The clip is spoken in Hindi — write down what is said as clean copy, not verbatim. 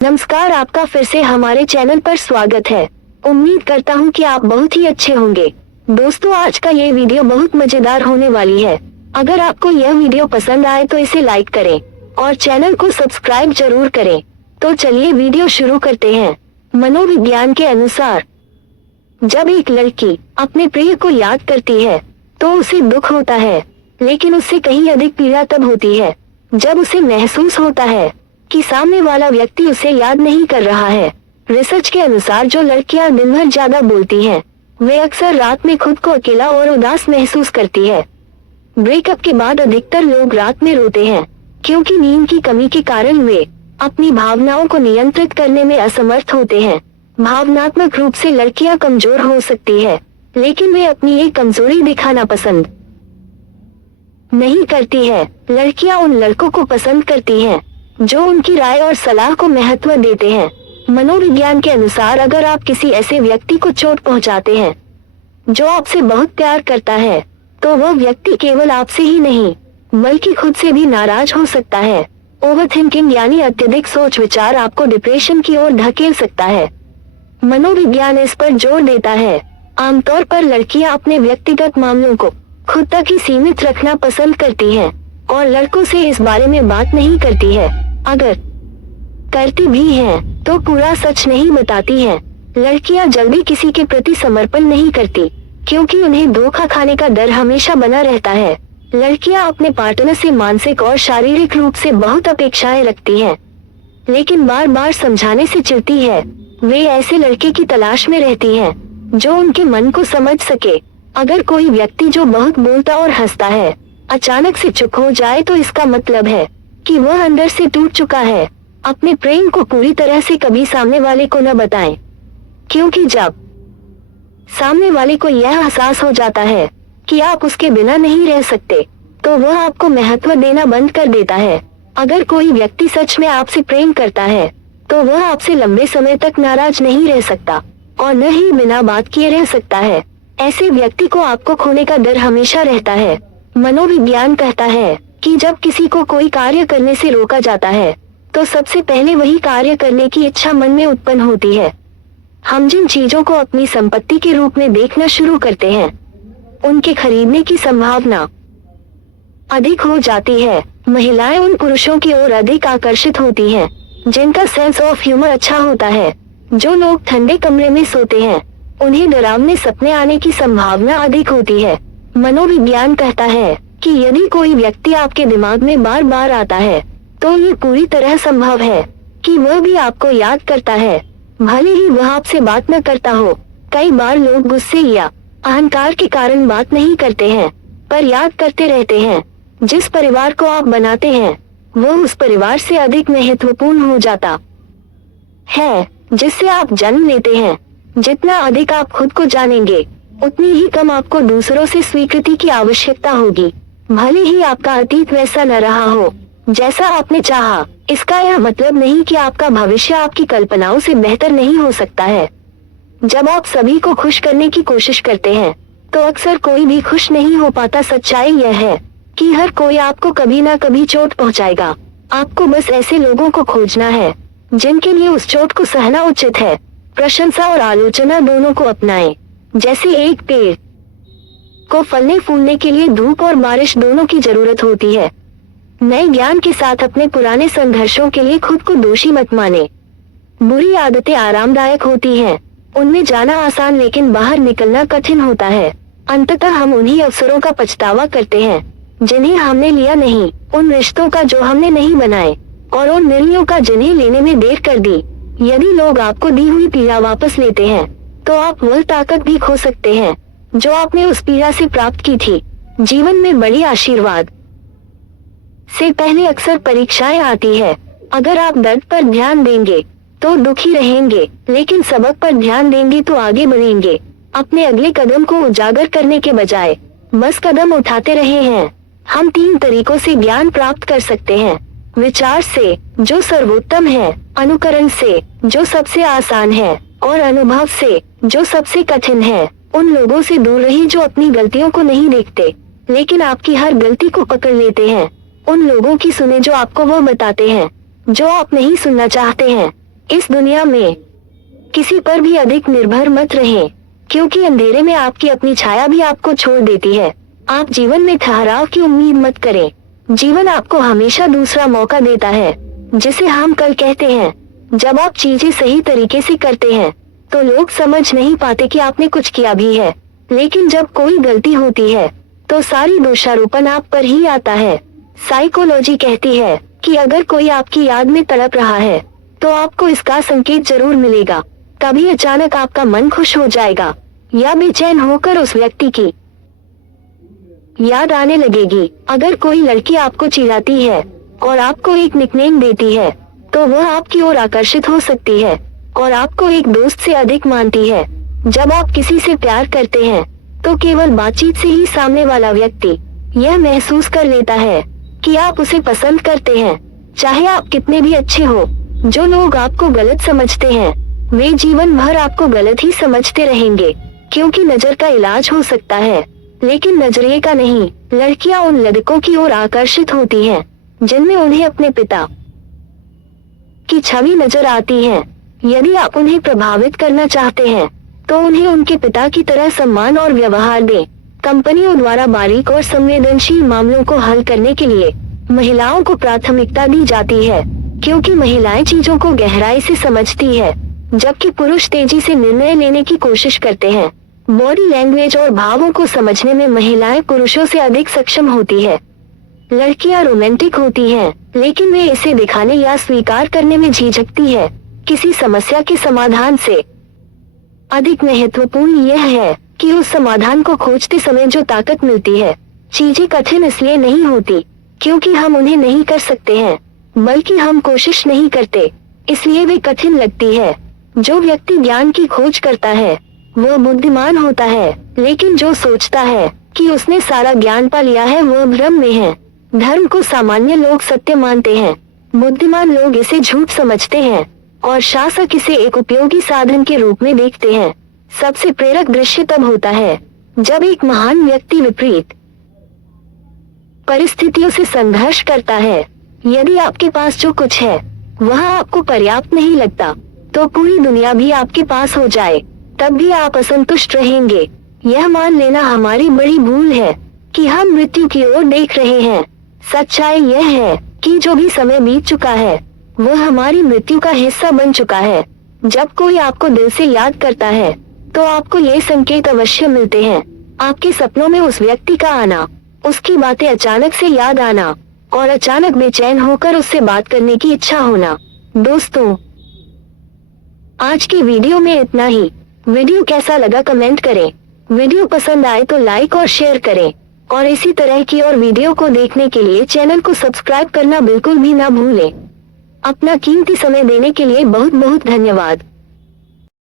नमस्कार, आपका फिर से हमारे चैनल पर स्वागत है। उम्मीद करता हूँ कि आप बहुत ही अच्छे होंगे। दोस्तों, आज का ये वीडियो बहुत मजेदार होने वाली है। अगर आपको यह वीडियो पसंद आए तो इसे लाइक करें और चैनल को सब्सक्राइब जरूर करें। तो चलिए वीडियो शुरू करते हैं। मनोविज्ञान के अनुसार जब एक लड़की अपने प्रिय को याद करती है तो उसे दुख होता है, लेकिन उससे कहीं अधिक पीड़ा तब होती है जब उसे महसूस होता है कि सामने वाला व्यक्ति उसे याद नहीं कर रहा है। रिसर्च के अनुसार जो लड़कियां दिन भर ज्यादा बोलती हैं, वे अक्सर रात में खुद को अकेला और उदास महसूस करती है। ब्रेकअप के बाद अधिकतर लोग रात में रोते हैं क्योंकि नींद की कमी के कारण वे अपनी भावनाओं को नियंत्रित करने में असमर्थ होते हैं। भावनात्मक रूप से लड़कियां कमजोर हो सकती है, लेकिन वे अपनी ये कमजोरी दिखाना पसंद नहीं करती है। लड़कियां उन लड़कों को पसंद करती हैं जो उनकी राय और सलाह को महत्व देते हैं। मनोविज्ञान के अनुसार अगर आप किसी ऐसे व्यक्ति को चोट पहुंचाते हैं जो आपसे बहुत प्यार करता है, तो वह व्यक्ति केवल आपसे ही नहीं बल्कि खुद से भी नाराज हो सकता है। ओवरथिंकिंग यानी अत्यधिक सोच विचार आपको डिप्रेशन की ओर धकेल सकता है। मनोविज्ञान इस पर जोर देता है। आमतौर पर लड़कियां अपने व्यक्तिगत मामलों को खुद तक ही सीमित रखना पसंद करती हैं और लड़कों से इस बारे में बात नहीं करती है। अगर करती भी हैं, तो पूरा सच नहीं बताती हैं। लड़कियां जल्दी किसी के प्रति समर्पण नहीं करती क्योंकि उन्हें धोखा खाने का डर हमेशा बना रहता है। लड़कियां अपने पार्टनर से मानसिक और शारीरिक रूप से बहुत अपेक्षाएं रखती हैं, लेकिन बार बार समझाने से चिढ़ती है। वे ऐसे लड़के की तलाश में रहती हैं जो उनके मन को समझ सके। अगर कोई व्यक्ति जो बहुत बोलता और हंसता है अचानक से चुप हो जाए, तो इसका मतलब है कि वह अंदर से टूट चुका है। अपने प्रेम को पूरी तरह से कभी सामने वाले को न बताएं, क्योंकि जब सामने वाले को यह एहसास हो जाता है कि आप उसके बिना नहीं रह सकते, तो वह आपको महत्व देना बंद कर देता है। अगर कोई व्यक्ति सच में आपसे प्रेम करता है, तो वह आपसे लंबे समय तक नाराज नहीं रह सकता और न ही बिना बात किए रह सकता है। ऐसे व्यक्ति को आपको खोने का डर हमेशा रहता है। मनोविज्ञान कहता है कि जब किसी को कोई कार्य करने से रोका जाता है, तो सबसे पहले वही कार्य करने की इच्छा मन में उत्पन्न होती है। हम जिन चीजों को अपनी संपत्ति के रूप में देखना शुरू करते हैं, उनके खरीदने की संभावना अधिक हो जाती है। महिलाएं उन पुरुषों की ओर अधिक आकर्षित होती हैं जिनका सेंस ऑफ ह्यूमर अच्छा होता है। जो लोग ठंडे कमरे में सोते हैं, उन्हें डरावने सपने आने की संभावना अधिक होती है। मनोविज्ञान कहता है कि यदि कोई व्यक्ति आपके दिमाग में बार बार आता है, तो ये पूरी तरह संभव है कि वह भी आपको याद करता है, भले ही वह आपसे बात न करता हो। कई बार लोग गुस्से या अहंकार के कारण बात नहीं करते हैं, पर याद करते रहते हैं। जिस परिवार को आप बनाते हैं, वह उस परिवार से अधिक महत्वपूर्ण हो जाता है जिससे आप जन्म लेते हैं। जितना अधिक आप खुद को जानेंगे, उतनी ही कम आपको दूसरों से स्वीकृति की आवश्यकता होगी, भले ही आपका अतीत वैसा न रहा हो जैसा आपने चाहा। इसका यह मतलब नहीं कि आपका भविष्य आपकी कल्पनाओं से बेहतर नहीं हो सकता है। जब आप सभी को खुश करने की कोशिश करते हैं, तो अक्सर कोई भी खुश नहीं हो पाता। सच्चाई यह है कि हर कोई आपको कभी ना कभी चोट पहुंचाएगा। आपको बस ऐसे लोगों को खोजना है जिनके लिए उस चोट को सहना उचित है। प्रशंसा और आलोचना दोनों को अपनाएं। जैसे एक पेड़ को फलने फूलने के लिए धूप और बारिश दोनों की जरूरत होती है। नए ज्ञान के साथ अपने पुराने संघर्षों के लिए खुद को दोषी मत माने। बुरी आदतें आरामदायक होती हैं, उनमें जाना आसान लेकिन बाहर निकलना कठिन होता है। अंततः हम उन्हीं अवसरों का पछतावा करते हैं जिन्हें हमने लिया नहीं, उन रिश्तों का जो हमने नहीं बनाए, और उन निर्णयों का जिन्हें लेने में देर कर दी। यदि लोग आपको दी हुई पीड़ा वापस लेते हैं, तो आप वह ताकत भी खो सकते हैं जो आपने उस पीड़ा से प्राप्त की थी। जीवन में बड़ी आशीर्वाद से पहले अक्सर परीक्षाएं आती है। अगर आप दर्द पर ध्यान देंगे तो दुखी रहेंगे, लेकिन सबक पर ध्यान देंगे तो आगे बढ़ेंगे। अपने अगले कदम को उजागर करने के बजाय बस कदम उठाते रहे हैं। हम 3 तरीकों से ज्ञान प्राप्त कर सकते हैं: विचार से, जो सर्वोत्तम है; अनुकरण से, जो सबसे आसान है; और अनुभव से, जो सबसे कठिन है। उन लोगों से दूर रहिए जो अपनी गलतियों को नहीं देखते, लेकिन आपकी हर गलती को पकड़ लेते हैं। उन लोगों की सुने जो आपको वो बताते हैं जो आप नहीं सुनना चाहते हैं। इस दुनिया में किसी पर भी अधिक निर्भर मत रहें, क्योंकि अंधेरे में आपकी अपनी छाया भी आपको छोड़ देती है। आप जीवन में ठहराव की उम्मीद मत करें। जीवन आपको हमेशा दूसरा मौका देता है, जिसे हम कल कहते हैं। जब आप चीजें सही तरीके से करते हैं तो लोग समझ नहीं पाते कि आपने कुछ किया भी है, लेकिन जब कोई गलती होती है तो सारी दोषारोपण आप पर ही आता है। साइकोलॉजी कहती है कि अगर कोई आपकी याद में तड़प रहा है तो आपको इसका संकेत जरूर मिलेगा। कभी अचानक आपका मन खुश हो जाएगा या बेचैन होकर उस व्यक्ति की याद आने लगेगी। अगर कोई लड़की आपको चिढ़ाती है और आपको एक निकनेम देती है तो वह आपकी ओर आकर्षित हो सकती है और आपको एक दोस्त से अधिक मानती है। जब आप किसी से प्यार करते हैं तो केवल बातचीत से ही सामने वाला व्यक्ति यह महसूस कर लेता है कि आप उसे पसंद करते हैं, चाहे आप कितने भी अच्छे हो। जो लोग आपको गलत समझते हैं वे जीवन भर आपको गलत ही समझते रहेंगे, क्योंकि नजर का इलाज हो सकता है लेकिन नजरिए का नहीं। लड़कियां उन लड़कों की ओर आकर्षित होती हैं जिनमें उन्हें अपने पिता की छवि नजर आती है। यदि आप उन्हें प्रभावित करना चाहते हैं तो उन्हें उनके पिता की तरह सम्मान और व्यवहार दें। कंपनियों द्वारा बारीक और संवेदनशील मामलों को हल करने के लिए महिलाओं को प्राथमिकता दी जाती है, क्योंकि महिलाएं चीजों को गहराई से समझती है, जबकि पुरुष तेजी से निर्णय लेने की कोशिश करते हैं। बॉडी लैंग्वेज और भावों को समझने में महिलाएं पुरुषों से अधिक सक्षम होती है। लड़कियां रोमांटिक होती हैं, लेकिन वे इसे दिखाने या स्वीकार करने में झिझकती है। किसी समस्या के समाधान से अधिक महत्वपूर्ण यह है कि उस समाधान को खोजते समय जो ताकत मिलती है। चीजें कठिन इसलिए नहीं होती क्योंकि हम उन्हें नहीं कर सकते हैं, बल्कि हम कोशिश नहीं करते, इसलिए वे कठिन लगती है। जो व्यक्ति ज्ञान की खोज करता है वह बुद्धिमान होता है, लेकिन जो सोचता है कि उसने सारा ज्ञान पा लिया है वह भ्रम में है। धर्म को सामान्य लोग सत्य मानते हैं, बुद्धिमान लोग इसे झूठ समझते हैं और शासक इसे एक उपयोगी साधन के रूप में देखते हैं। सबसे प्रेरक दृश्य तब होता है जब एक महान व्यक्ति विपरीत परिस्थितियों से संघर्ष करता है। यदि आपके पास जो कुछ है वह आपको पर्याप्त नहीं लगता तो पूरी दुनिया भी आपके पास हो जाए तब भी आप असंतुष्ट रहेंगे। यह मान लेना हमारी बड़ी भूल है कि हम मृत्यु की ओर देख रहे हैं। सच्चाई यह है कि जो भी समय बीत चुका है वह हमारी मृत्यु का हिस्सा बन चुका है। जब कोई आपको दिल से याद करता है तो आपको ये संकेत अवश्य मिलते हैं। आपके सपनों में उस व्यक्ति का आना, उसकी बातें अचानक से याद आना और अचानक बेचैन होकर उससे बात करने की इच्छा होना। दोस्तों, आज की वीडियो में इतना ही। वीडियो कैसा लगा कमेंट करें। वीडियो पसंद आए तो लाइक और शेयर करें और इसी तरह की और वीडियो को देखने के लिए चैनल को सब्सक्राइब करना बिल्कुल भी ना भूलें। अपना कीमती समय देने के लिए बहुत बहुत धन्यवाद।